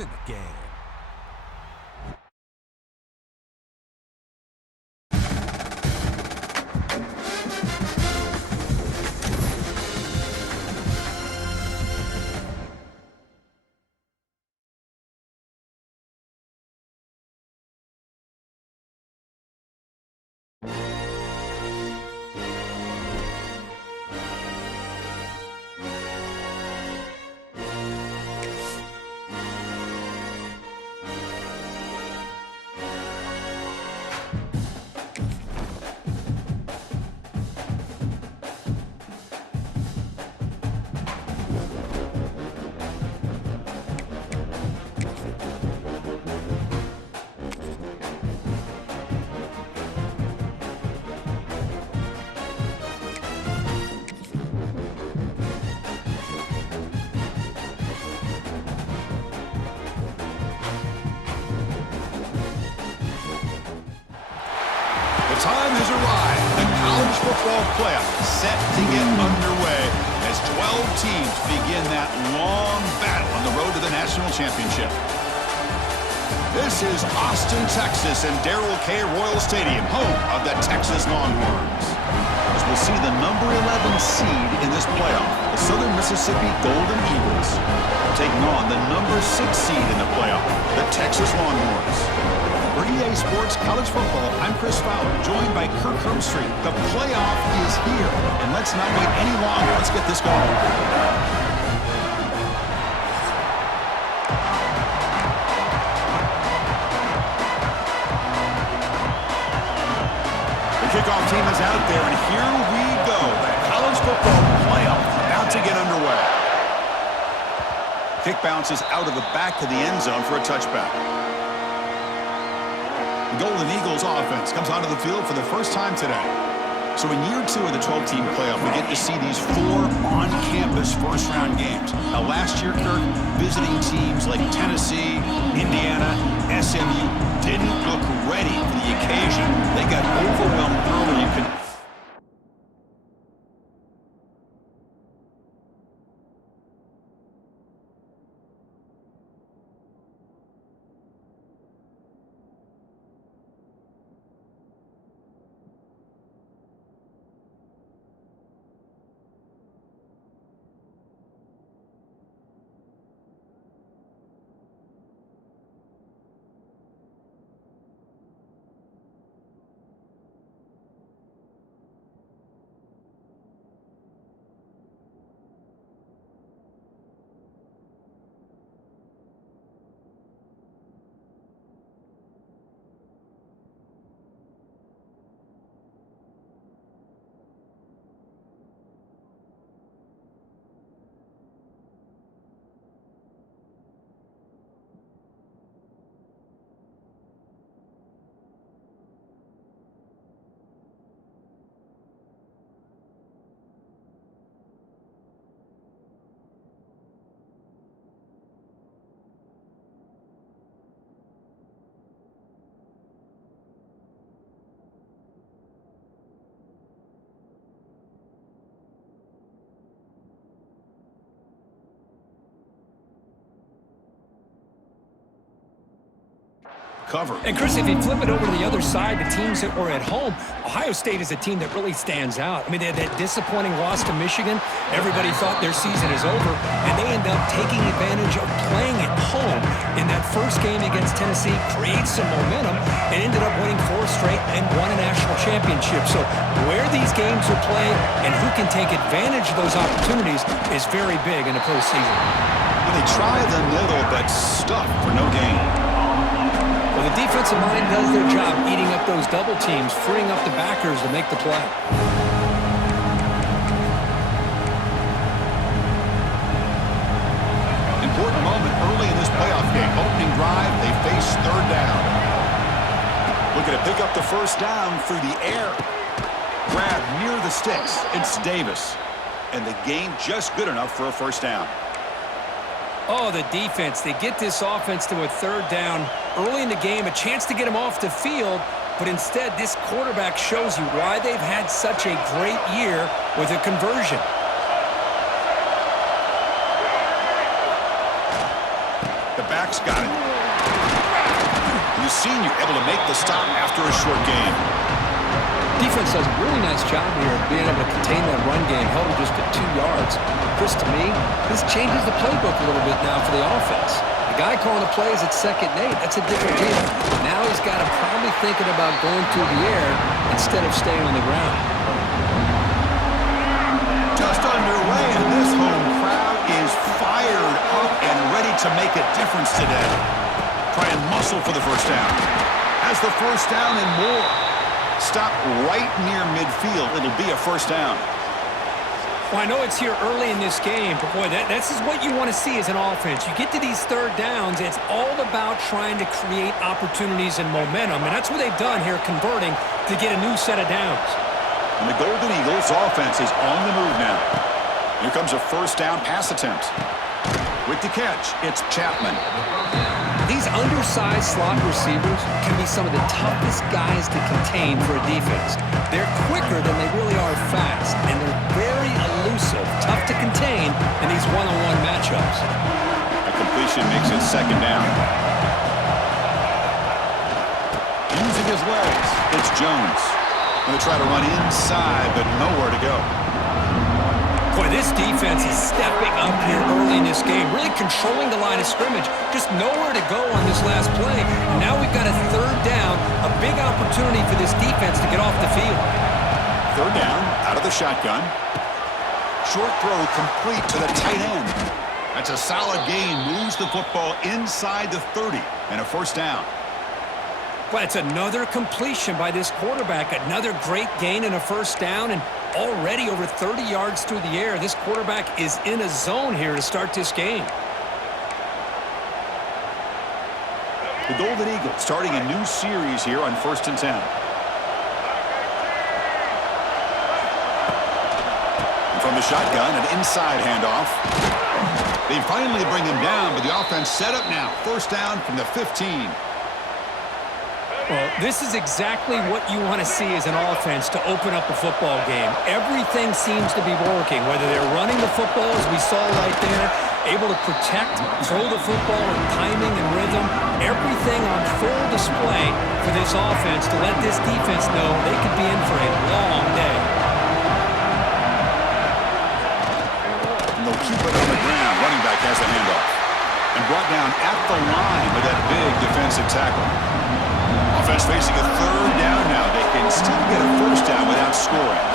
in the game. Time has arrived. The college football playoff set to get underway as 12 teams begin that long battle on the road to the national championship. This is Austin, Texas, and Darrell K. Royal Stadium, home of the Texas Longhorns. As we'll see the number 11 seed in this playoff, the Southern Mississippi Golden Eagles, taking on the number 6 seed in the playoff, the Texas Longhorns. For EA Sports College Football, I'm Chris Fowler, joined by Kirk Herbstreit. The playoff is here, and let's not wait any longer. Let's get this going. The kickoff team is out there, and here we go. The college football playoff about to get underway. Kick bounces out of the back of the end zone for a touchback. The Golden Eagles offense comes onto the field for the first time today. So in year 2 of the 12-team playoff, we get to see these 4 on-campus first-round games. Now, last year, Kirk, visiting teams like Tennessee, Indiana, SMU didn't look ready for the occasion. They got overwhelmed early. Cover. And Chris, if you flip it over to the other side, the teams that were at home, Ohio State is a team that really stands out. I mean, they had that disappointing loss to Michigan. Everybody thought their season is over, and they end up taking advantage of playing at home in that first game against Tennessee, create some momentum, and ended up winning 4 straight and won a national championship. So where these games are played and who can take advantage of those opportunities is very big in the postseason. They try the middle, but stuck for no gain. Well, the defensive line does their job eating up those double teams, freeing up the backers to make the play. Important moment early in this playoff game. Opening drive, they face 3rd down. Looking to pick up the first down through the air. Grab near the sticks. It's Davis. And the gain just good enough for a first down. Oh, the defense. They get this offense to a 3rd down early in the game, a chance to get them off the field, but instead this quarterback shows you why they've had such a great year with a conversion. The back quarterback's got it. And the senior able to make the stop after a short gain. Defense does a really nice job here of being able to contain that run game, held him just at 2 yards. Chris, to me, this changes the playbook a little bit now for the offense. The guy calling the plays at 2nd and 8, that's a different deal. Now he's got to probably thinking about going through the air instead of staying on the ground. Just underway, and this home crowd is fired up and ready to make a difference today. Try and muscle for the first down. Has the first down and more. Stop right near midfield. It'll be a first down. Well, I know it's here early in this game, but boy, this is what you want to see as an offense. You get to these 3rd downs, it's all about trying to create opportunities and momentum, and that's what they've done here, converting to get a new set of downs. And the Golden Eagles offense is on the move now. Here comes a first down pass attempt. With the catch, it's Chapman. These undersized slot receivers can be some of the toughest guys to contain for a defense. They're quicker than they really are fast, and they're very elusive, tough to contain in these one-on-one matchups. A completion makes it 2nd down. Using his legs, it's Jones. Going to try to run inside, but nowhere to go. Boy, this defense is stepping up here early in this game, really controlling the line of scrimmage. Just nowhere to go on this last play. And now we've got a 3rd down, a big opportunity for this defense to get off the field. 3rd down, out of the shotgun. Short throw complete to the tight end. That's a solid gain, moves the football inside the 30, and a first down. Well, it's another completion by this quarterback. Another great gain and a first down, and already over 30 yards through the air. This quarterback is in a zone here to start this game. The Golden Eagles starting a new series here on 1st and 10. And from the shotgun, an inside handoff. They finally bring him down, but the offense set up now. First down from the 15. Well, this is exactly what you want to see as an offense to open up a football game. Everything seems to be working, whether they're running the football, as we saw right there, able to protect, throw the football with timing and rhythm, everything on full display for this offense to let this defense know they could be in for a long day. And they'll keep it on the ground. Running back has the handoff. And brought down at the line with that big defensive tackle. Offense facing a 3rd down now. They can still get a first down without scoring.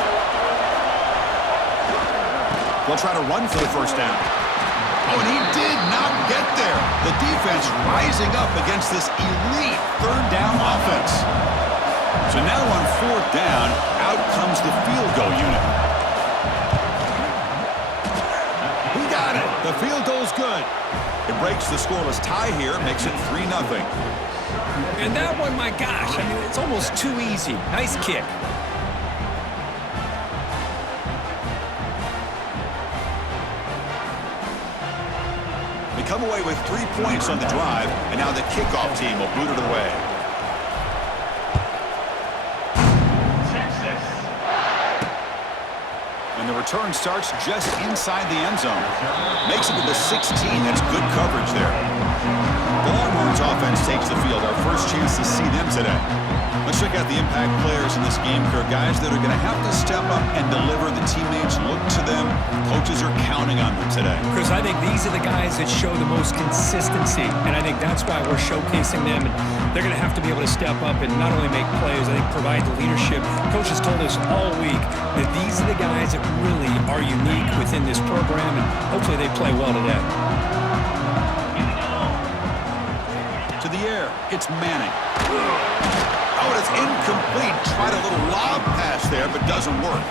They'll try to run for the first down. Oh, and he did not get there. The defense rising up against this elite 3rd down offense. So now on 4th down, out comes the field goal unit. He got it. The field goal's good. It breaks the scoreless tie here, makes it 3-0. And that one, my gosh, I mean, it's almost too easy. Nice kick. They come away with 3 points on the drive, and now the kickoff team will boot it away. And the return starts just inside the end zone. Makes it to the 16. That's good coverage there. The Longhorns offense takes the field. Our first chance to see them today. Let's check out the impact players in this game, Kirk. Guys that are going to have to step up and deliver. The teammates look to them. Coaches are counting on them today. Chris, I think these are the guys that show the most consistency, and I think that's why we're showcasing them. And they're going to have to be able to step up and not only make plays, I think provide the leadership. Coaches told us all week that these are the guys that really are unique within this program, and hopefully they play well today. To the air, it's Manning. Oh, and it's incomplete. Tried a little lob pass there, but doesn't work.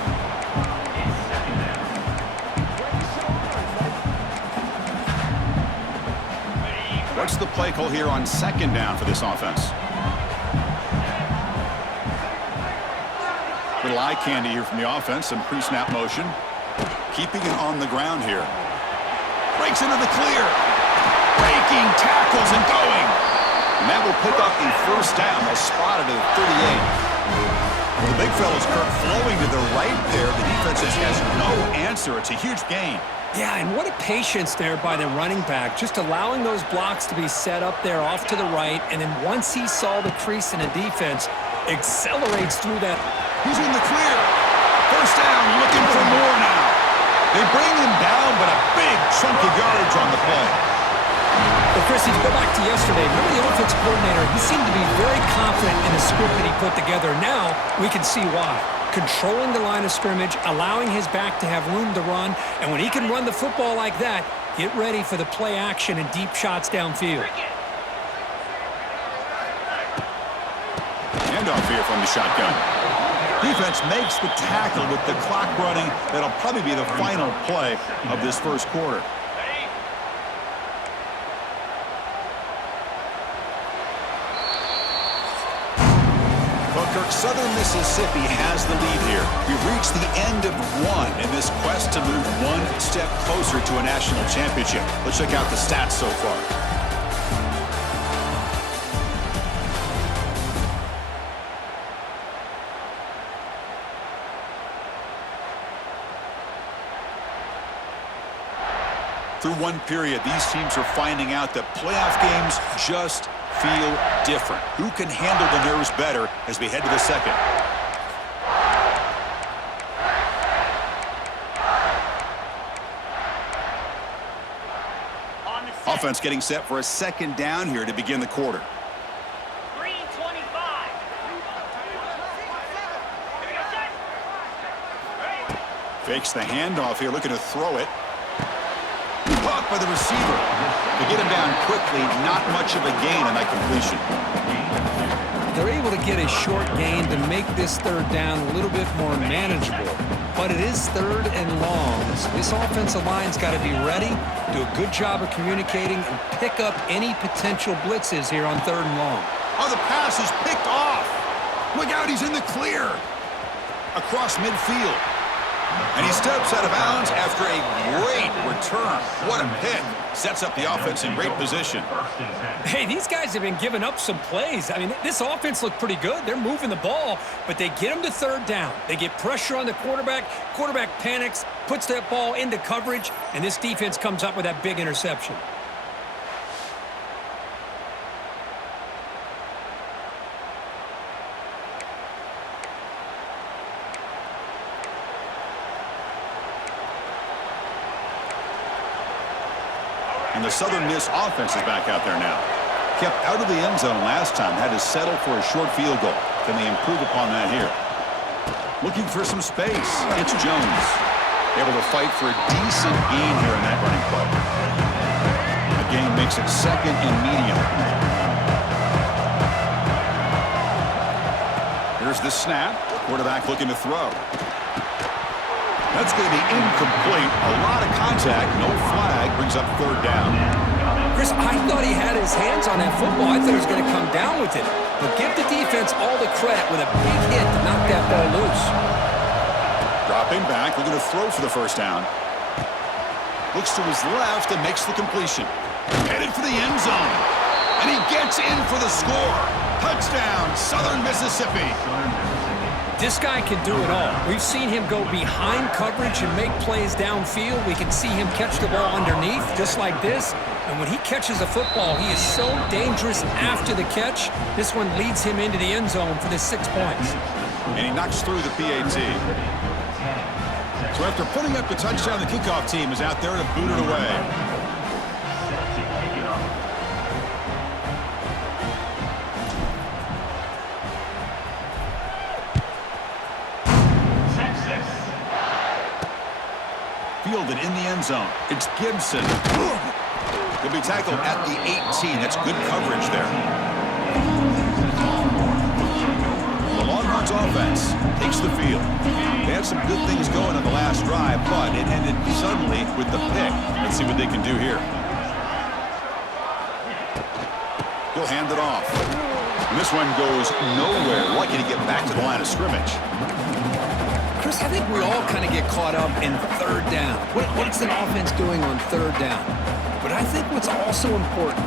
What's the play call here on 2nd down for this offense? Little eye candy here from the offense. Some pre-snap motion. Keeping it on the ground here. Breaks into the clear. Breaking tackles and going. And that will pick up the first down. They'll spot it at the 38. Well, the big fella's Kirk flowing to the right there. The defense just has no answer. It's a huge gain. Yeah, and what a patience there by the running back, just allowing those blocks to be set up there off to the right, and then once he saw the crease in the defense, accelerates through that. He's in the clear. First down, looking for more now. They bring him down, but a big chunk of yardage on the play. Well, Chris, if you go back to yesterday, remember the offensive coordinator, he seemed to be very confident in the script that he put together. Now we can see why. Controlling the line of scrimmage, allowing his back to have room to run, and when he can run the football like that, get ready for the play action and deep shots downfield. Handoff here from the shotgun. Defense makes the tackle with the clock running. That'll probably be the final play of this first quarter. Well, Kirk, Southern Mississippi has the lead here. We've reached the end of one in this quest to move one step closer to a national championship. Let's check out the stats so far. Through one period, these teams are finding out that playoff games just feel different. Who can handle the nerves better as we head to the second? Offense getting set for a second down here to begin the quarter. 3:25. Fakes the handoff here, looking to throw it. Caught by the receiver. To get him down quickly, not much of a gain on that completion. They're able to get a short gain to make this third down a little bit more manageable. But it is third and long. So this offensive line's got to be ready, do a good job of communicating, and pick up any potential blitzes here on third and long. Oh, the pass is picked off. Look out, he's in the clear. Across midfield. And he steps out of bounds after a great return. What a pick. Sets up the offense in great position. Hey, these guys have been giving up some plays. I mean, this offense looked pretty good. They're moving the ball, but they get them to third down. They get pressure on the quarterback. Quarterback panics, puts that ball into coverage, and this defense comes up with that big interception. And the Southern Miss offense is back out there now. Kept out of the end zone last time, had to settle for a short field goal. Can they improve upon that here? Looking for some space. It's Jones. Able to fight for a decent gain here in that running play. The gain makes it second and medium. Here's the snap. Quarterback looking to throw. That's going to be incomplete. A lot of contact. No flag. Brings up third down. Chris, I thought he had his hands on that football. I thought he was going to come down with it. But give the defense all the credit with a big hit to knock that ball loose. Dropping back. Looking to throw for the first down. Looks to his left and makes the completion. Headed for the end zone. And he gets in for the score. Touchdown, Southern Mississippi. This guy can do it all. We've seen him go behind coverage and make plays downfield. We can see him catch the ball underneath, just like this. And when he catches a football, he is so dangerous after the catch. This one leads him into the end zone for the 6 points. And he knocks through the PAT. So after putting up the touchdown, the kickoff team is out there to boot it away. Fielded in the end zone. It's Gibson. He'll be tackled at the 18. That's good coverage there. The Longhorns offense takes the field. They had some good things going on the last drive, but it ended suddenly with the pick. Let's see what they can do here. He'll hand it off. And this one goes nowhere. Lucky to get back to the line of scrimmage. Chris, I think we all kind of get caught up in third down. What's an offense doing on third down? But I think what's also important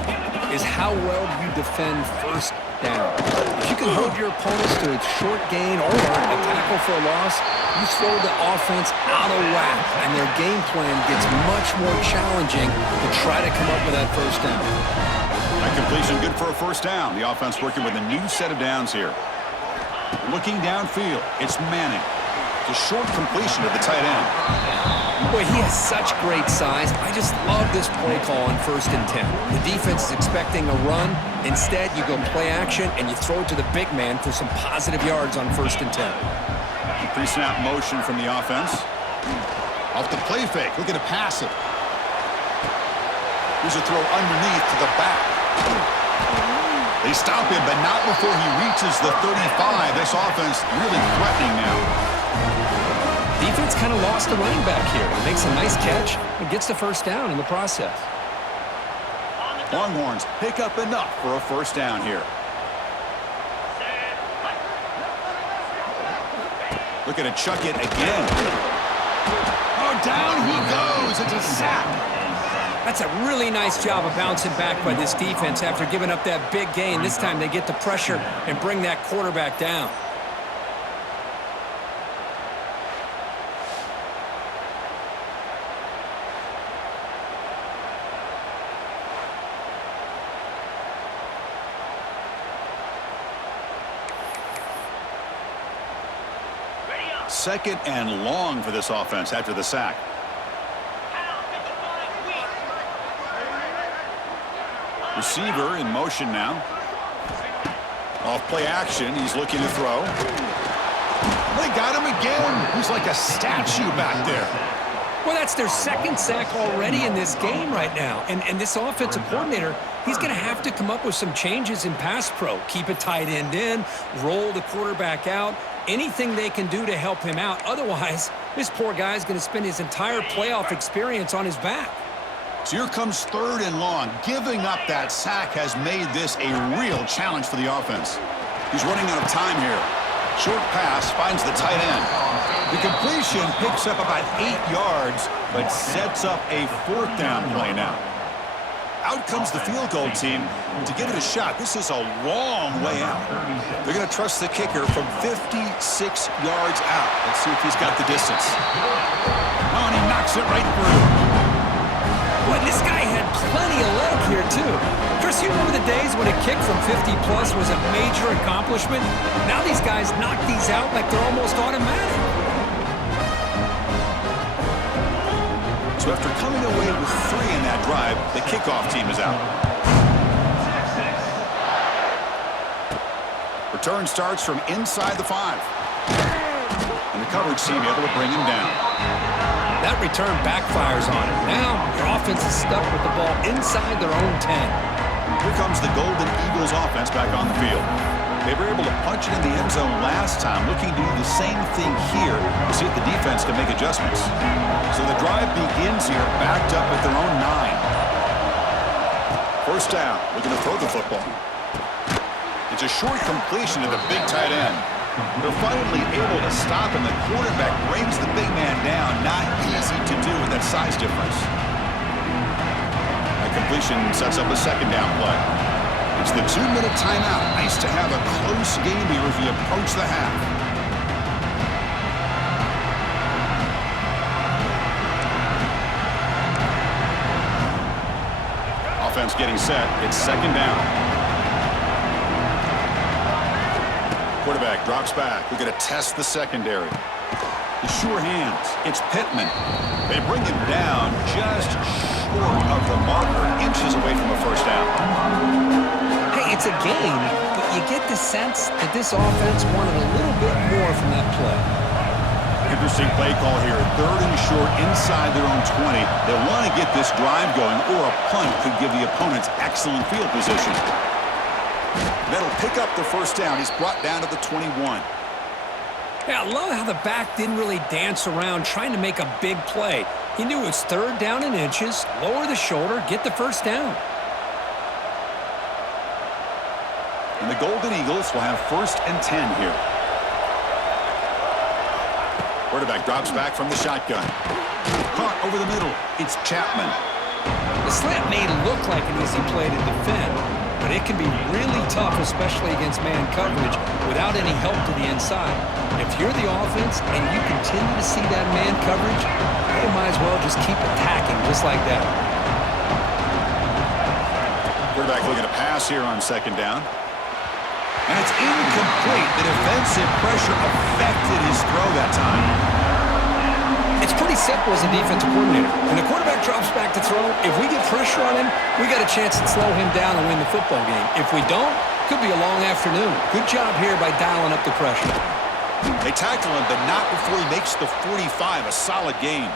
is how well you defend first down. If you can hold your opponents to a short gain or a tackle for a loss, you throw the offense out of whack, and their game plan gets much more challenging to try to come up with that first down. That completion good for a first down. The offense working with a new set of downs here. Looking downfield, it's Manning. The short completion to the tight end. Boy, he has such great size. I just love this play call on 1st and 10. The defense is expecting a run. Instead, you go play action, and you throw it to the big man for some positive yards on 1st and 10. Pre-snap motion from the offense. Off the play fake. Looking to pass it. Here's a throw underneath to the back. They stop him, but not before he reaches the 35. This offense really threatening now. Defense kind of lost the running back here. Makes a nice catch and gets the first down in the process. Longhorns pick up enough for a first down here. Looking to chuck it again. Oh, down he goes. It's a sack. That's a really nice job of bouncing back by this defense after giving up that big gain. This time they get the pressure and bring that quarterback down. Second and long for this offense after the sack. Receiver in motion now. Off play action, he's looking to throw. They got him again. He's like a statue back there. Well, that's their second sack already in this game right now. And this offensive coordinator, he's going to have to come up with some changes in pass pro. Keep a tight end in, roll the quarterback out, anything they can do to help him out. Otherwise, this poor guy's going to spend his entire playoff experience on his back. So here comes 3rd and long. Giving up that sack has made this a real challenge for the offense. He's running out of time here. Short pass finds the tight end. The completion picks up about 8 yards, but sets up a 4th down play now. Out comes the field goal team to give it a shot. This is a long way out. They're going to trust the kicker from 56 yards out. Let's see if he's got the distance. Oh, and he knocks it right through. Boy, this guy had plenty of leg here, too. Chris, you remember the days when a kick from 50-plus was a major accomplishment? Now these guys knock these out like they're almost automatic. So after coming away with 3 in that drive, the kickoff team is out. Return starts from inside the 5. And the coverage team able to bring him down. That return backfires on him. Now, their offense is stuck with the ball inside their own 10. Here comes the Golden Eagles offense back on the field. They were able to punch it in the end zone last time, looking to do the same thing here to see if the defense can make adjustments. So the drive begins here, backed up at their own 9. First down, looking to throw the football. It's a short completion to the big tight end. They're finally able to stop him. The quarterback brings the big man down. Not easy to do with that size difference. That completion sets up a 2nd down play. It's the 2-minute timeout. Nice to have a close game here as we approach the half. Offense getting set. It's 2nd down. Quarterback drops back. We're going to test the secondary. The sure hands. It's Pittman. They bring him down just short of the marker, inches away from a first down. Hey, it's a game, but you get the sense that this offense wanted a little bit more from that play. Interesting play call here. 3rd and short inside their own 20. They want to get this drive going, or a punt could give the opponents excellent field position. That'll pick up the first down. He's brought down to the 21. Yeah, I love how the back didn't really dance around trying to make a big play. He knew it was 3rd down in inches, lower the shoulder, get the first down. And the Golden Eagles will have 1st and 10 here. Quarterback drops back from the shotgun. Caught over the middle. It's Chapman. The slant may look like an easy play to defend, but it can be really tough, especially against man coverage, without any help to the inside. If you're the offense and you continue to see that man coverage, you might as well just keep attacking just like that. Quarterback looking to pass here on second down. And it's incomplete. The defensive pressure affected his throw that time. It's pretty simple as a defensive coordinator. When the quarterback drops back to throw, if we get pressure on him, we got a chance to slow him down and win the football game. If we don't, could be a long afternoon. Good job here by dialing up the pressure. They tackle him, but not before he makes the 45, a solid gain.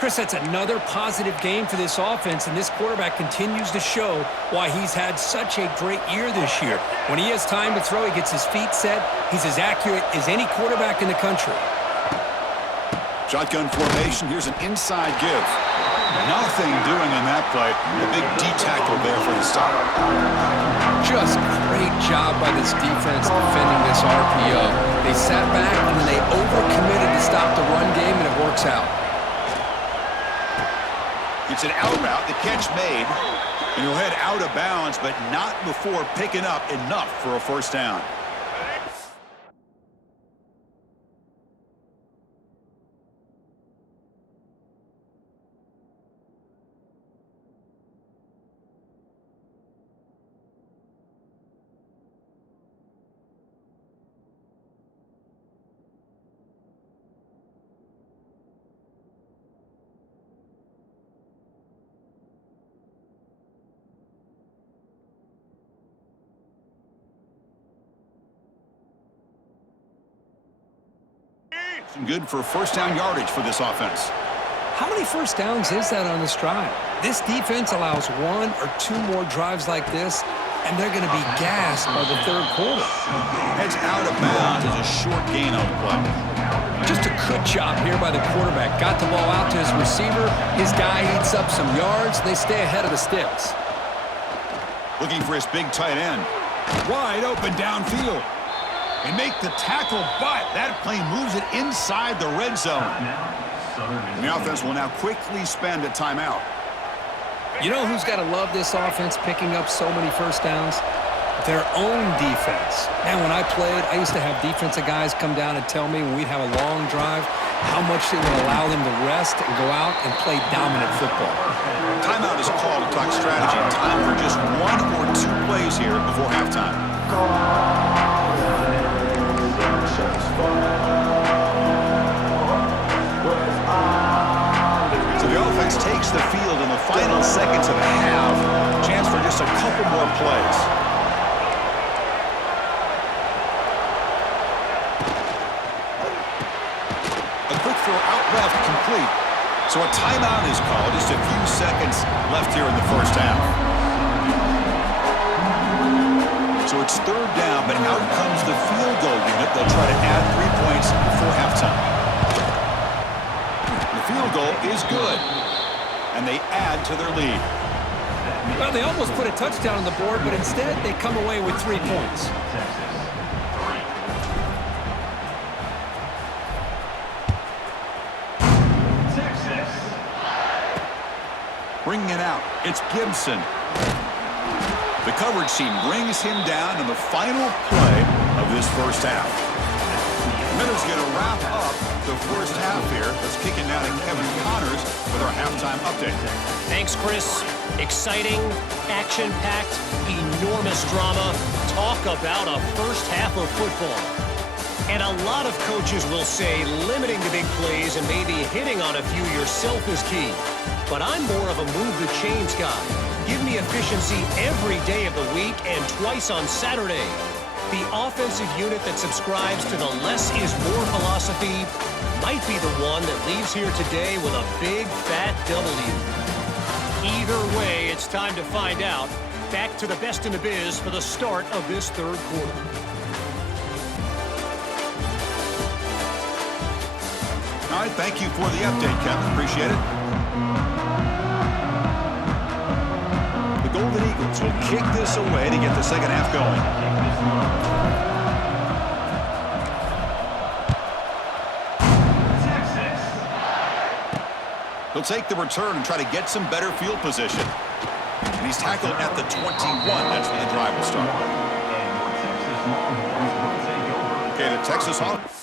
Chris, that's another positive game for this offense, and this quarterback continues to show why he's had such a great year this year. When he has time to throw, he gets his feet set. He's as accurate as any quarterback in the country. Shotgun formation. Here's an inside give. Nothing doing on that play. A big D-tackle there for the stop. Just great job by this defense defending this RPO. They sat back, and then they overcommitted to stop the run game, and it works out. It's an out route. The catch made. And he'll head out of bounds, but not before picking up enough for a first down. Good for first down yardage for this offense. How many first downs is that on this drive? This defense allows one or two more drives like this, and they're going to be gassed by the third quarter. Heads out of bounds is a short gain on the play. Just a good job here by the quarterback. Got the ball out to his receiver. His guy eats up some yards. They stay ahead of the sticks. Looking for his big tight end. Wide open downfield. And make the tackle, but that play moves it inside the red zone. And the offense will now quickly spend a timeout. You know who's got to love this offense picking up so many first downs? Their own defense. Man, when I played, I used to have defensive guys come down and tell me when we'd have a long drive how much it would allow them to rest and go out and play dominant football. Timeout is called to talk strategy. Time for just one or two plays here before halftime. So the offense takes the field in the final seconds of the half. Chance for just a couple more plays. A quick throw out left, complete. So a timeout is called. Just a few seconds left here in the first half. So it's third down, but out comes the field goal unit. They'll try to add 3 points before halftime. The field goal is good, and they add to their lead. Well, they almost put a touchdown on the board, but instead they come away with 3 points. Bringing it out, it's Gibson. The coverage team brings him down in the final play of this first half. Miller's going to wrap up the first half here. Let's kick it now to Kevin Connors with our halftime update. Thanks, Chris. Exciting, action-packed, enormous drama. Talk about a first half of football. And a lot of coaches will say limiting the big plays and maybe hitting on a few yourself is key. But I'm more of a move-the-chains guy. Give me efficiency every day of the week and twice on Saturday. The offensive unit that subscribes to the less is more philosophy might be the one that leaves here today with a big, fat W. Either way, it's time to find out. Back to the best in the biz for the start of this third quarter. All right, thank you for the update, Kevin. Appreciate it. The Golden Eagles will kick this away to get the second half going. He'll take the return and try to get some better field position. And he's tackled at the 21. That's where the drive will start. Okay, the Texas offense.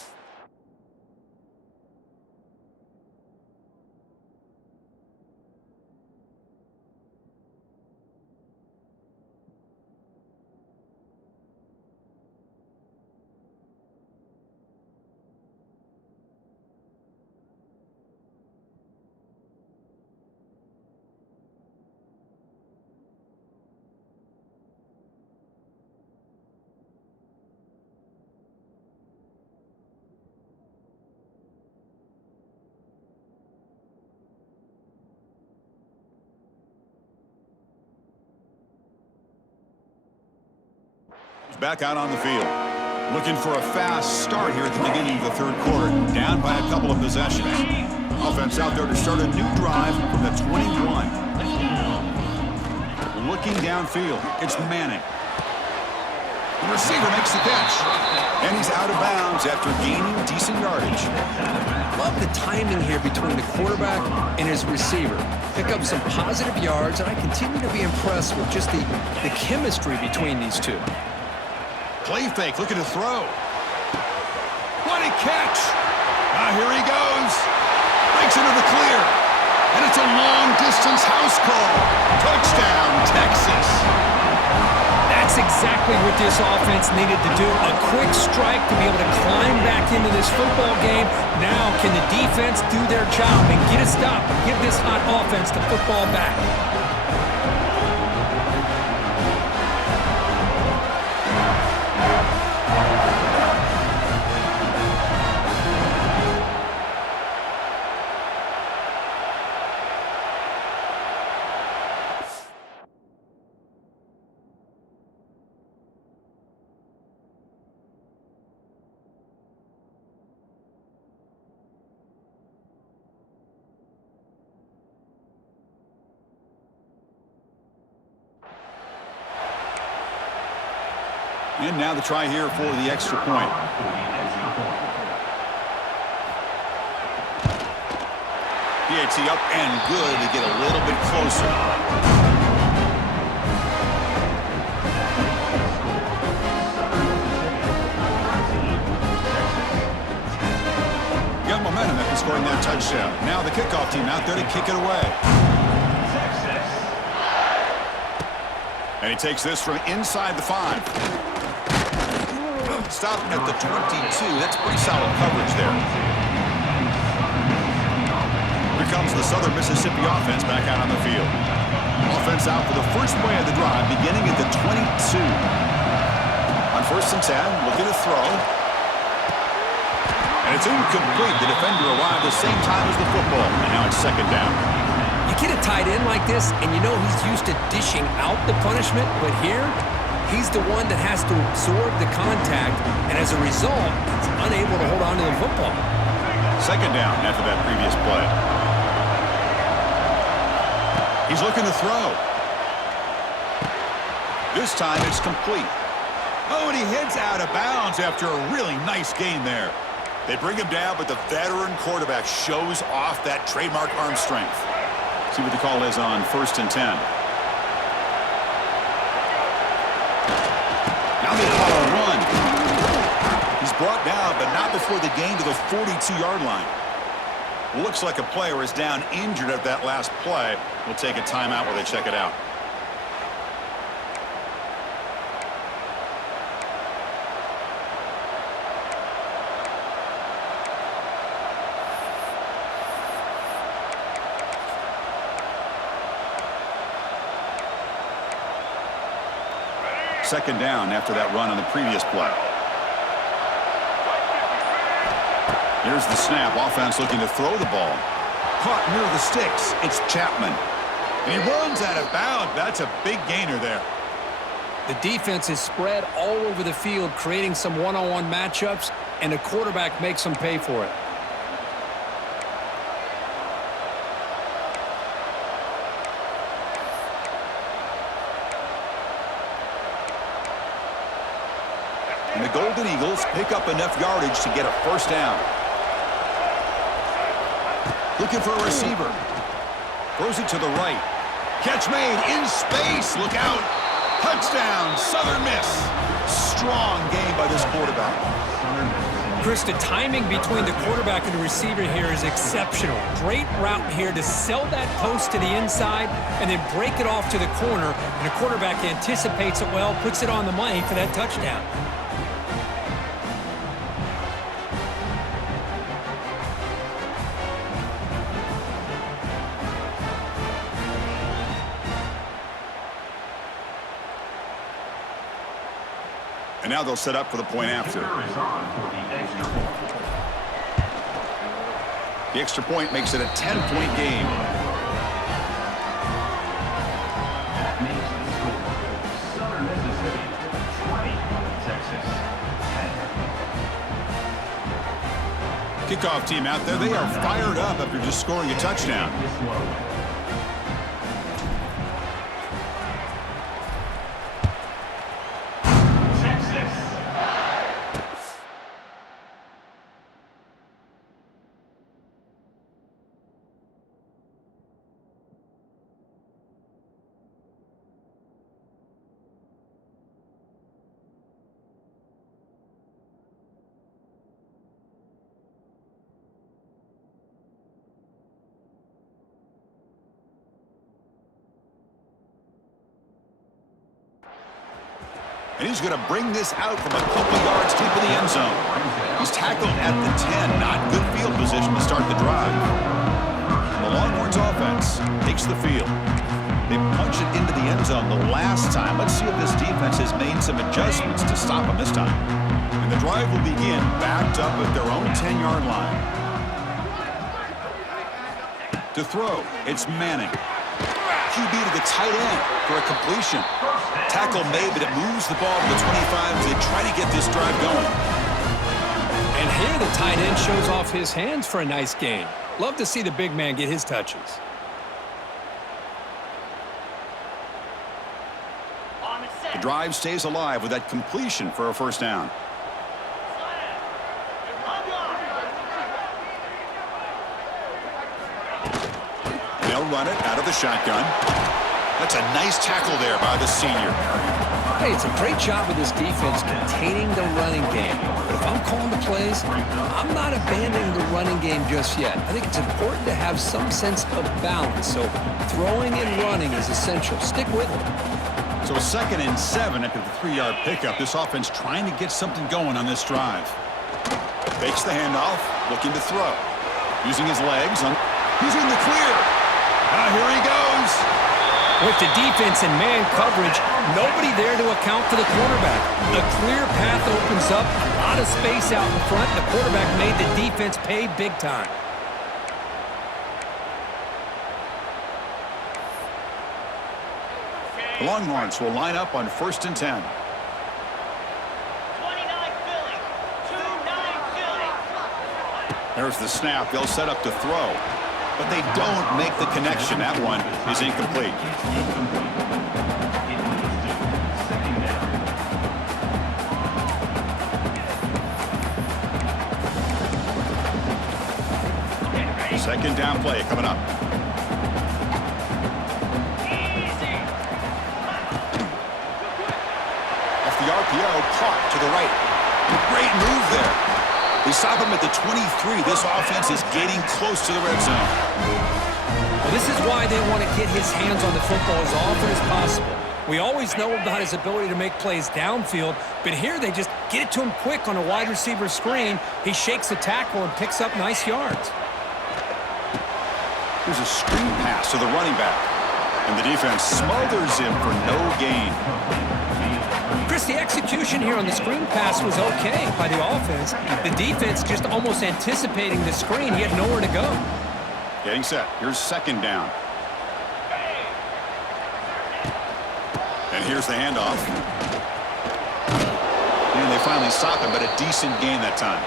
Back out on the field. Looking for a fast start here at the beginning of the third quarter. Down by a couple of possessions. Offense out there to start a new drive from the 21. Looking downfield. It's Manning. The receiver makes the catch. And he's out of bounds after gaining decent yardage. Love the timing here between the quarterback and his receiver. Pick up some positive yards, and I continue to be impressed with just the chemistry between these two. Play fake, looking to throw. What a catch! Here he goes. Breaks into the clear. And it's a long-distance house call. Touchdown, Texas. That's exactly what this offense needed to do. A quick strike to be able to climb back into this football game. Now can the defense do their job and get a stop and give this hot offense the football back? And now the try here for the extra point. PAT up and good to get a little bit closer. Got momentum after scoring that touchdown. Now the kickoff team out there to kick it away. And he takes this from inside the 5. Stopping at the 22. That's pretty solid coverage there. Here comes the Southern Mississippi offense back out on the field. Offense out for the first play of the drive, beginning at the 22. On 1st and 10, looking to throw. And it's incomplete. The defender arrived the same time as the football. And now it's 2nd down. You get a tight end like this, and you know he's used to dishing out the punishment, but here, he's the one that has to absorb the contact, and as a result, he's unable to hold on to the football. 2nd down after that previous play. He's looking to throw. This time it's complete. Oh, and he heads out of bounds after a really nice gain there. They bring him down, but the veteran quarterback shows off that trademark arm strength. See what the call is on 1st and 10. Now they call a run. He's brought down, but not before the gain to the 42-yard line. Looks like a player is down injured at that last play. We'll take a timeout while they check it out. Second down after that run on the previous play. Here's the snap. Offense looking to throw the ball. Caught near the sticks. It's Chapman. And he runs out of bounds. That's a big gainer there. The defense is spread all over the field, creating some one-on-one matchups, and the quarterback makes them pay for it. And the Golden Eagles pick up enough yardage to get a 1st down. Looking for a receiver. Throws it to the right. Catch made in space. Look out. Touchdown, Southern Miss. Strong game by this quarterback. Chris, the timing between the quarterback and the receiver here is exceptional. Great route here to sell that post to the inside and then break it off to the corner. And the quarterback anticipates it well, puts it on the money for that touchdown. And now they'll set up for the point after. The extra point makes it a 10-point game. That makes the score Southern Mississippi 20, Texas 10. Kickoff team out there. They are fired up after just scoring a touchdown. And he's going to bring this out from a couple yards deep in the end zone. He's tackled at the 10. Not good field position to start the drive. The Longhorns offense takes the field. They punch it into the end zone the last time. Let's see if this defense has made some adjustments to stop them this time. And the drive will begin backed up at their own 10-yard line. To throw, it's Manning. QB to the tight end for a completion. Tackle made, but it moves the ball to the 25 as they try to get this drive going. And here the tight end shows off his hands for a nice gain. Love to see the big man get his touches. The drive stays alive with that completion for a first down. They'll run it out of the shotgun. That's a nice tackle there by the senior. Hey, it's a great job of this defense containing the running game. But if I'm calling the plays, I'm not abandoning the running game just yet. I think it's important to have some sense of balance. So throwing and running is essential. Stick with it. So 2nd and 7 after the 3-yard pickup. This offense trying to get something going on this drive. Fakes the handoff, looking to throw. Using his legs. He's in the clear. Here he goes. With the defense and man coverage, nobody there to account for the quarterback. The clear path opens up, a lot of space out in front. The quarterback made the defense pay big time. The Longhorns will line up on 1st and 10. 29 Philly. 29 Philly. There's the snap. They'll set up to throw. But they don't make the connection. That one is incomplete. Second down play coming up. Off the RPO, caught to the right. Great move there. They stop him at the 23. This offense is getting close to the red zone. Well, this is why they want to get his hands on the football as often as possible. We always know about his ability to make plays downfield, but here they just get it to him quick on a wide receiver screen. He shakes the tackle and picks up nice yards. There's a screen pass to the running back, and the defense smothers him for no gain. Chris, the execution here on the screen pass was okay by the offense. The defense just almost anticipating the screen. He had nowhere to go. Getting set. Here's 2nd down. And here's the handoff. And they finally stop him, but a decent gain that time.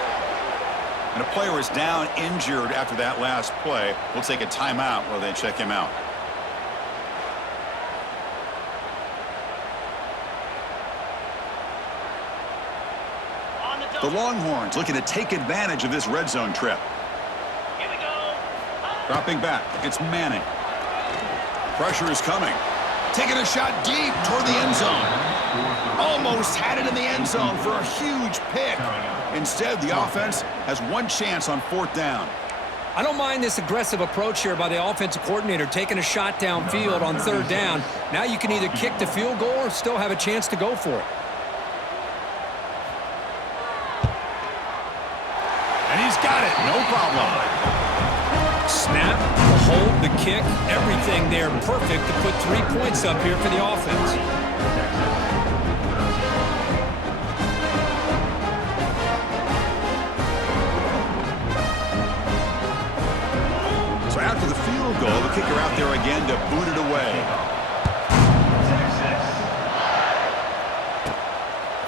And a player is down injured after that last play. We'll take a timeout while they check him out. The Longhorns looking to take advantage of this red zone trip. Here we go. Dropping back, it's Manning. Pressure is coming. Taking a shot deep toward the end zone. Almost had it in the end zone for a huge pick. Instead, the offense has one chance on 4th down. I don't mind this aggressive approach here by the offensive coordinator, taking a shot downfield on 3rd down. Now you can either kick the field goal or still have a chance to go for it. And he's got it, no problem. Snap, the hold, the kick, everything there perfect to put 3 points up here for the offense. So after the field goal, the kicker out there again to boot it away.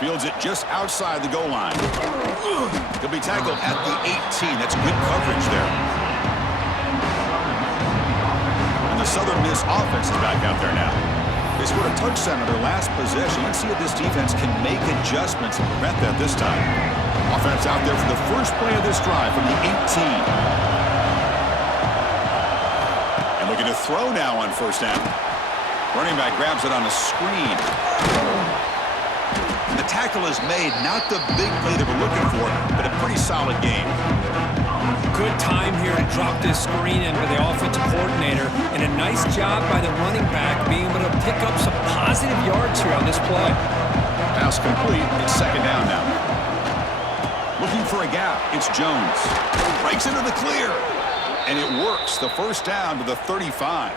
Fields it just outside the goal line. He'll be tackled at the 18. That's good coverage there. And the Southern Miss offense is back out there now. They scored a touchdown on their last possession. Let's see if this defense can make adjustments and prevent that this time. Offense out there for the first play of this drive from the 18. Looking to throw now on 1st down. Running back grabs it on a screen. And the tackle is made. Not the big play that we're looking for, but a pretty solid game. Good time here to drop this screen in for the offensive coordinator. And a nice job by the running back being able to pick up some positive yards here on this play. Pass complete. It's 2nd down now. Looking for a gap. It's Jones. Breaks into the clear. And it works. The 1st down to the 35.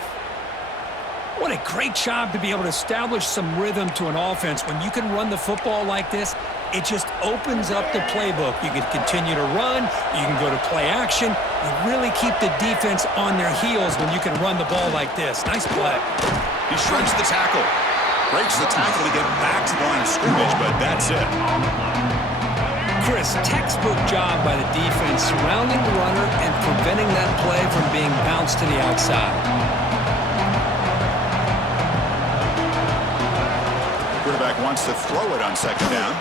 What a great job to be able to establish some rhythm to an offense. When you can run the football like this, it just opens up the playbook. You can continue to run. You can go to play action. You really keep the defense on their heels when you can run the ball like this. Nice play. He shreds the tackle. Breaks the tackle to get back to the line of scrimmage, but that's it. Chris, textbook job by the defense surrounding the runner and preventing that play from being bounced to the outside. Quarterback wants to throw it on 2nd down.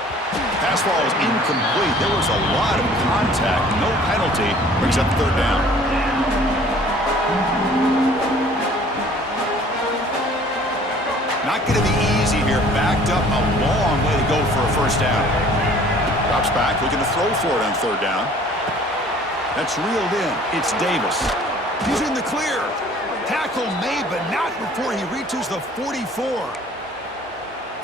Pass ball is incomplete. There was a lot of contact. No penalty. Brings up 3rd down. Not going to be easy here. Backed up a long way to go for a 1st down. Drops back, looking to throw for it on 3rd down. That's reeled in. It's Davis. He's in the clear. Tackle made, but not before he reaches the 44.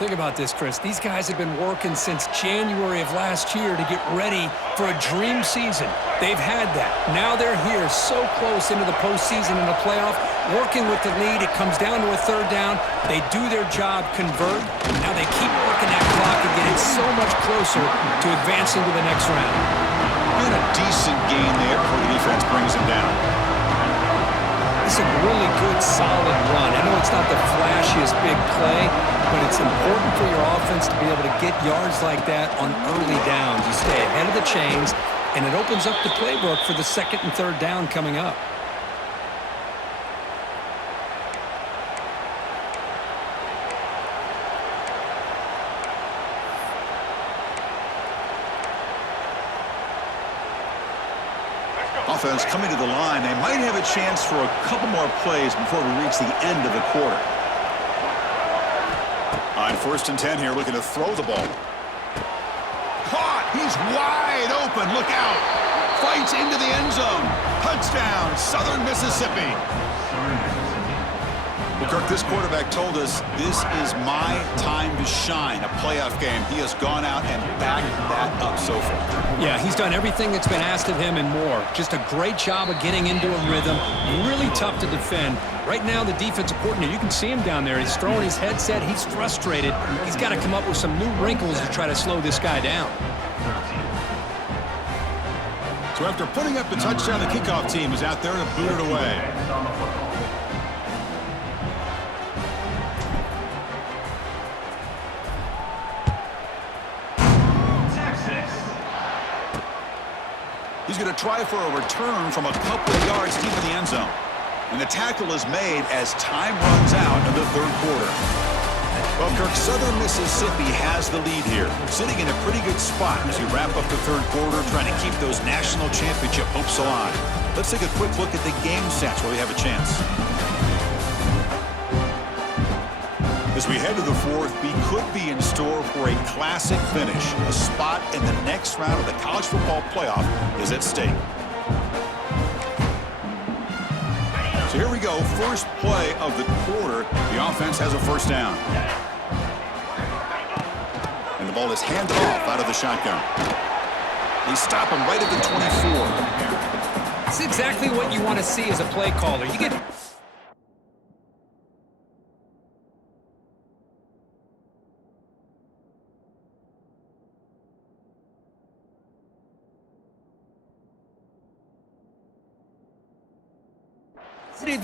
Think about this, Chris. These guys have been working since January of last year to get ready for a dream season. They've had that. Now they're here so close into the postseason and the playoff, working with the lead. It comes down to a 3rd down. They do their job, convert. Now they keep working that clock and getting so much closer to advancing to the next round. And a decent gain there before the defense brings him down. It's a really good, solid run. I know it's not the flashiest big play, but it's important for your offense to be able to get yards like that on early downs. You stay ahead of the chains, and it opens up the playbook for the 2nd and 3rd down coming up. Offense coming to the line. They might have a chance for a couple more plays before we reach the end of the quarter. On 1st and 10 here, looking to throw the ball. Caught! He's wide open. Look out! Fights into the end zone. Touchdown, Southern Mississippi. Well, Kirk, this quarterback told us this is my time to shine, a playoff game. He has gone out and backed that up so far. Yeah, he's done everything that's been asked of him and more. Just a great job of getting into a rhythm. Really tough to defend. Right now, the defensive coordinator, you can see him down there. He's throwing his headset. He's frustrated. He's got to come up with some new wrinkles to try to slow this guy down. So after putting up the touchdown, the kickoff team is out there to boot it away. He's going to try for a return from a couple of yards deep in the end zone. And the tackle is made as time runs out of the 3rd quarter. Well, Kirk, Southern Mississippi has the lead here, sitting in a pretty good spot as we wrap up the 3rd quarter, trying to keep those national championship hopes alive. Let's take a quick look at the game stats where we have a chance. As we head to the fourth, we could be in store for a classic finish. A spot in the next round of the college football playoff is at stake. So here we go. First play of the quarter. The offense has a first down. And the ball is handed off out of the shotgun. They stop him right at the 24. It's exactly what you want to see as a play caller. You get...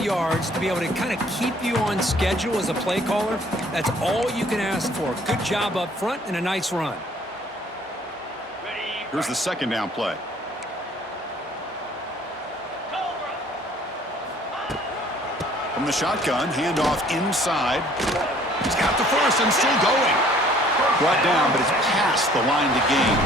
yards to be able to kind of keep you on schedule as a play caller. That's all you can ask for. Good job up front and a nice run. Here's the second down play. From the shotgun, handoff inside. He's got the first and still going. Brought down, but it's past the line to gain.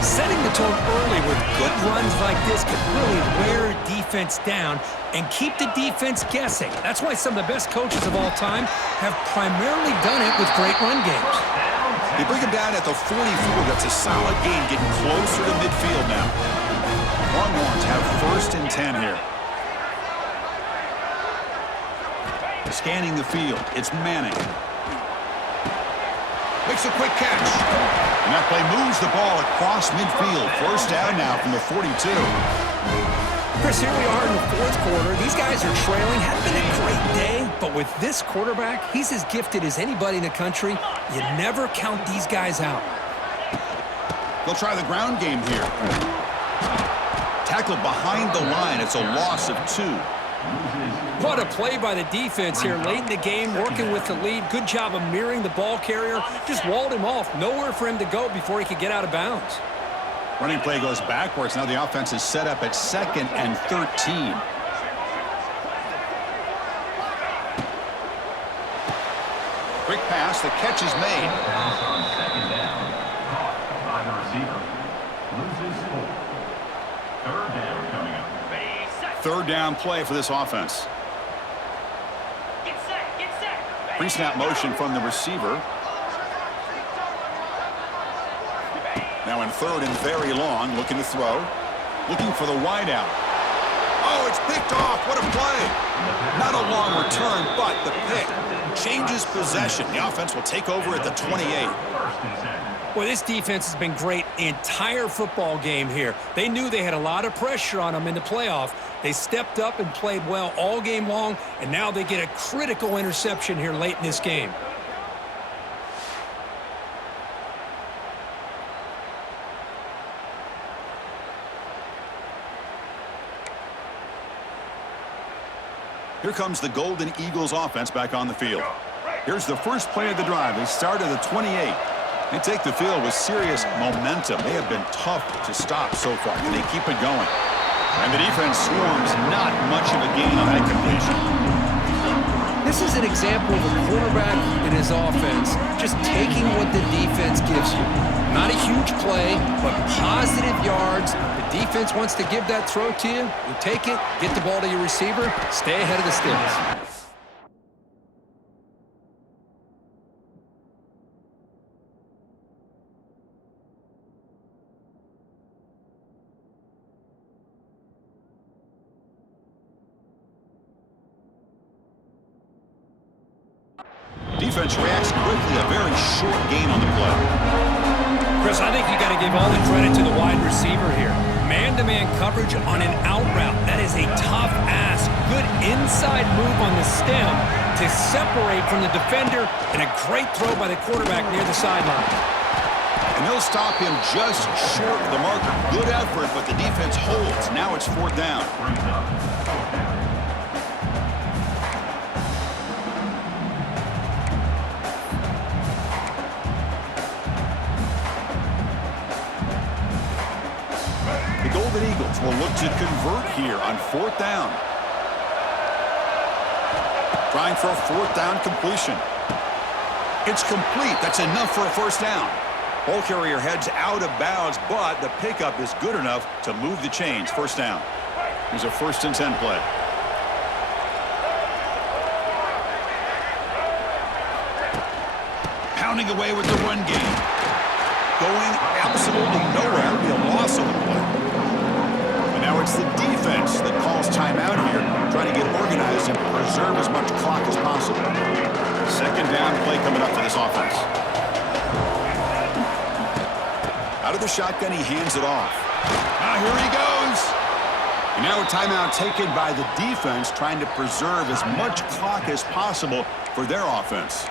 Setting the tone early with good runs like this can really wear a defense down and keep the defense guessing. That's why some of the best coaches of all time have primarily done it with great run games. They bring him down at the 44. That's a solid gain, getting closer to midfield now. Longhorns have first and 10 here. Scanning the field, it's Manning. Makes a quick catch. And that play moves the ball across midfield. First down now from the 42. Chris, here we are in the fourth quarter. These guys are trailing. Hadn't been a great day, but with this quarterback, he's as gifted as anybody in the country. You never count these guys out. They'll try the ground game here. Tackled behind the line. It's a loss of 2. What a play by the defense here late in the game, working with the lead. Good job of mirroring the ball carrier. Just walled him off. Nowhere for him to go before he could get out of bounds. Running play goes backwards. Now the offense is set up at 2nd and 13. Quick pass. The catch is made. Pass on second down. Caught by the receiver. Loses 4. Third down coming up. Third down play for this offense. Pre-snap motion from the receiver. Now in third and very long, looking to throw. Looking for the wideout. Oh, it's picked off. What a play. Not a long return, but the pick changes possession. The offense will take over at the 28. Well, this defense has been great the entire football game here. They knew they had a lot of pressure on them in the playoff. They stepped up and played well all game long, and now they get a critical interception here late in this game. Here comes the Golden Eagles offense back on the field. Here's the first play of the drive. They start at the 28. They take the field with serious momentum. They have been tough to stop so far. Can they keep it going? And the defense swarms. Not much of a gain on that completion. This is an example of a quarterback and his offense just taking what the defense gives you. Not a huge play, but positive yards. The defense wants to give that throw to you. You take it, get the ball to your receiver, stay ahead of the sticks. Defense reacts quickly. A very short gain on the play. Chris, I think you got to give all the credit to the wide receiver here. Man-to-man coverage on an out route. That is a tough ask. Good inside move on the stem to separate from the defender, and a great throw by the quarterback near the sideline. And they'll stop him just short of the marker. Good effort, but the defense holds. Now it's 4th down. The Golden Eagles will look to convert here on 4th down. Trying for a 4th down completion. It's complete. That's enough for a first down. Ball carrier heads out of bounds, but the pickup is good enough to move the chains. First down. Here's a 1st and 10 play. pounding away with the run game. Going absolutely nowhere. It'll be a loss on the play. And now it's the defense that calls timeout here, trying to get organized and preserve as much clock as possible. Second down play coming up for this offense. Out of the shotgun, he hands it off. Now here he goes. And now a timeout taken by the defense, trying to preserve as much clock as possible for their offense.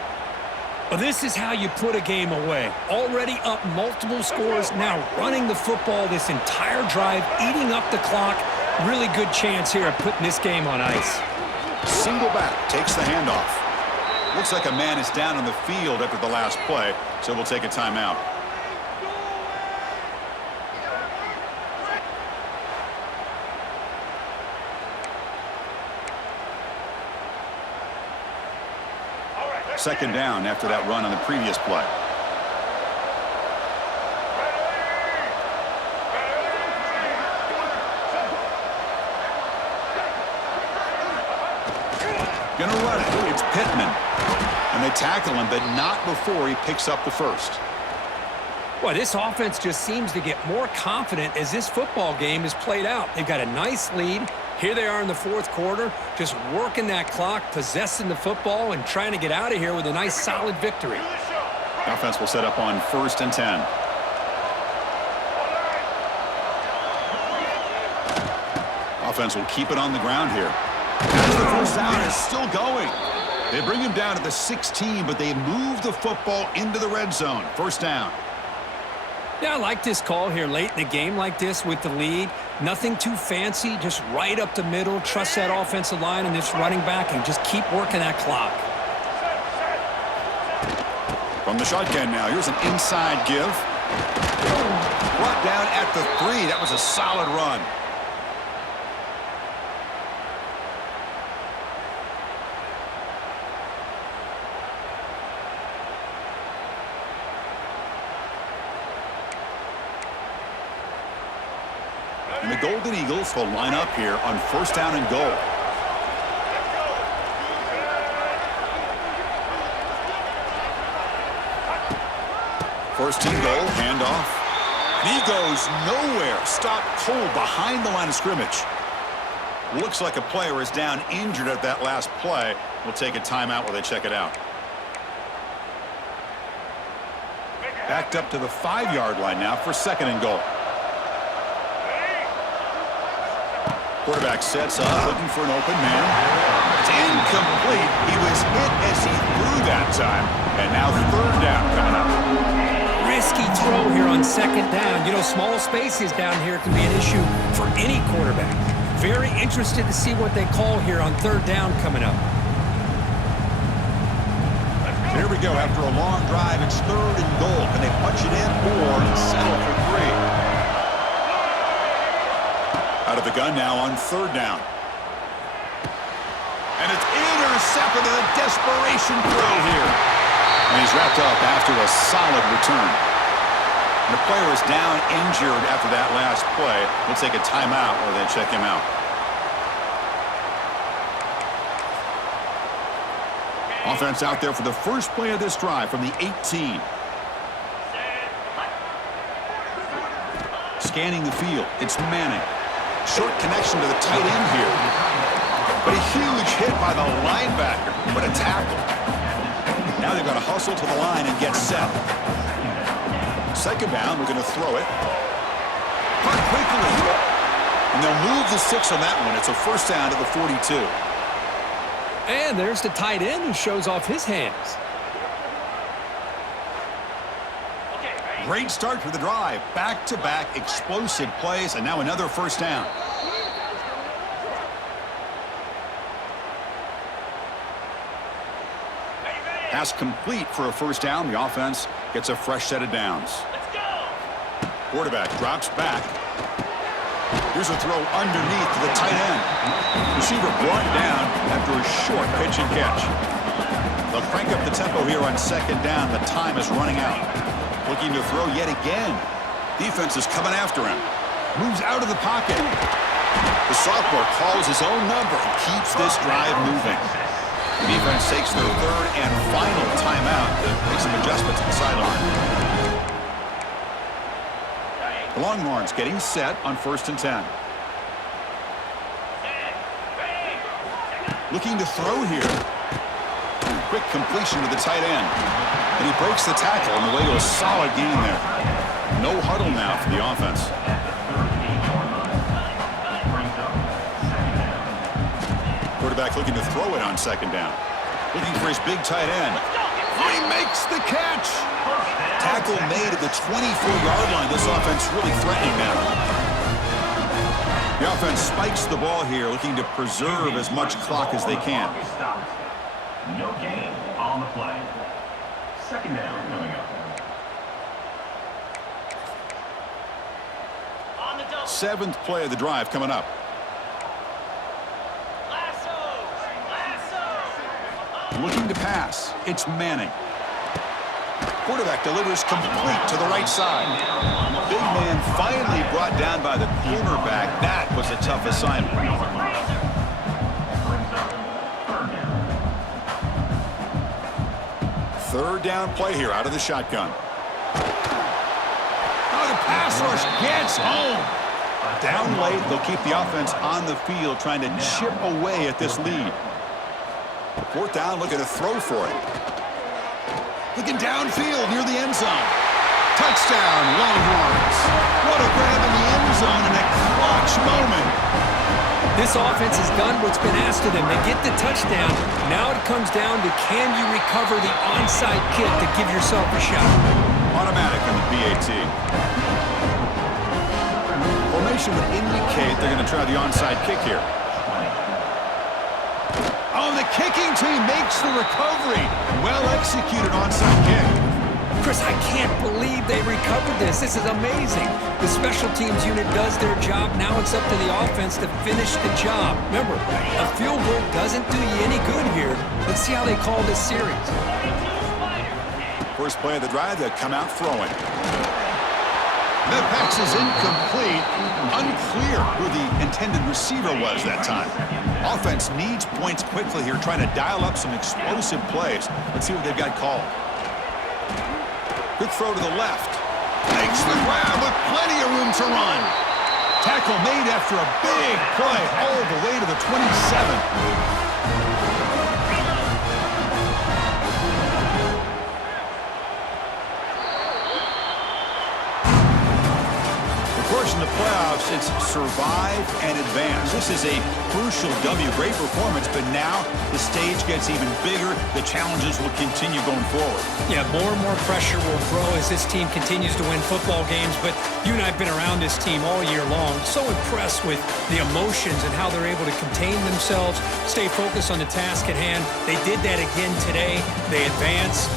Well, this is how you put a game away. Already up multiple scores, now running the football this entire drive, eating up the clock. Really good chance here of putting this game on ice. Single back, takes the handoff. Looks like a man is down on the field after the last play, so we'll take a timeout. Second down after that run on the previous play. Gonna run it. It's Pittman. And they tackle him, but not before he picks up the first. Well, this offense just seems to get more confident as this football game is played out. They've got a nice lead. Here they are in the fourth quarter, just working that clock, possessing the football, and trying to get out of here with a nice, solid victory. The offense will set up on 1st and 10. Offense will keep it on the ground here. As the first down is still going. They bring him down to the 16, but they move the football into the red zone. First down. Yeah, I like this call here late in the game like this with the lead. Nothing too fancy, just right up the middle. Trust that offensive line and this running back and just keep working that clock. From the shotgun now, here's an inside give. Brought down at the 3. That was a solid run. And the Golden Eagles will line up here on 1st down and goal. First team goal, handoff. And he goes nowhere. Stopped cold behind the line of scrimmage. Looks like a player is down injured at that last play. We'll take a timeout while they check it out. Backed up to the 5-yard line now for 2nd and goal. Quarterback sets up, looking for an open man. It's incomplete. He was hit as he threw that time. And now 3rd down coming up. Risky throw here on 2nd down. You know, small spaces down here can be an issue for any quarterback. Very interested to see what they call here on 3rd down coming up. Here we go. After a long drive, it's 3rd and goal. Can they punch it in or settle for 3? Out of the gun now on 3rd down. And it's intercepted in a desperation throw here. And he's wrapped up after a solid return. And the player is down injured after that last play. We'll take a timeout while they check him out. Offense out there for the first play of this drive from the 18. Scanning the field. It's Manning. Short connection to the tight end here. But a huge hit by the linebacker. What a tackle. Now they've got to hustle to the line and get set. 2nd down, we're going to throw it. Cut quickly. And they'll move the 6 on that one. It's a 1st down to the 42. And there's the tight end who shows off his hands. Great start to the drive. Back-to-back explosive plays, and now another 1st down. Pass complete for a 1st down. The offense gets a fresh set of downs. Quarterback drops back. Here's a throw underneath to the tight end. Receiver brought down after a short pitch and catch. They'll crank up the tempo here on 2nd down. The time is running out. Looking to throw yet again. Defense is coming after him. Moves out of the pocket. The sophomore calls his own number and keeps this drive moving. Defense takes their third and final timeout to make some adjustments at the sideline. The Longhorns getting set on 1st and 10. Looking to throw here. Quick completion to the tight end. And he breaks the tackle on the way to a solid gain there. No huddle now for the offense. Quarterback looking to throw it on 2nd down. Looking for his big tight end. Oh, he makes the catch. Tackle made at the 24-yard line. This offense really threatening now. The offense spikes the ball here, looking to preserve as much clock as they can. No gain on the play. 2nd down coming up. On the double. 7th play of the drive coming up. Lasso. Looking to pass. It's Manning. Quarterback delivers complete to the right side. Big man finally brought down by the cornerback. That was a tough assignment. Third down play here out of the shotgun. Oh, the pass rush gets home. Down late, they'll keep the offense on the field trying to chip away at this lead. 4th down, looking to throw for it. Looking downfield near the end zone. Touchdown, Longhorns. What a grab in the end zone in a clutch moment. This offense has done what's been asked of them. They get the touchdown. Now it comes down to, can you recover the onside kick to give yourself a shot? Automatic on the BAT. Formation would indicate they're going to try the onside kick here. Oh, the kicking team makes the recovery. Well executed onside kick. Chris, I can't believe they recovered this. This is amazing. The special teams unit does their job. Now it's up to the offense to finish the job. Remember, a field goal doesn't do you any good here. Let's see how they call this series. First play of the drive, they come out throwing. The pass is incomplete. Unclear who the intended receiver was that time. Offense needs points quickly here, trying to dial up some explosive plays. Let's see what they've got called. Quick throw to the left. Makes the grab with plenty of room to run. Tackle made after a big play all the way to the 27. In the playoffs, it's survive and advance. This is a crucial W. Great performance, but now the stage gets even bigger. The challenges will continue going forward. Yeah, more and more pressure will grow as this team continues to win football games, but you and I have been around this team all year long. So impressed with the emotions and how they're able to contain themselves, stay focused on the task at hand. They did that again today. They advance.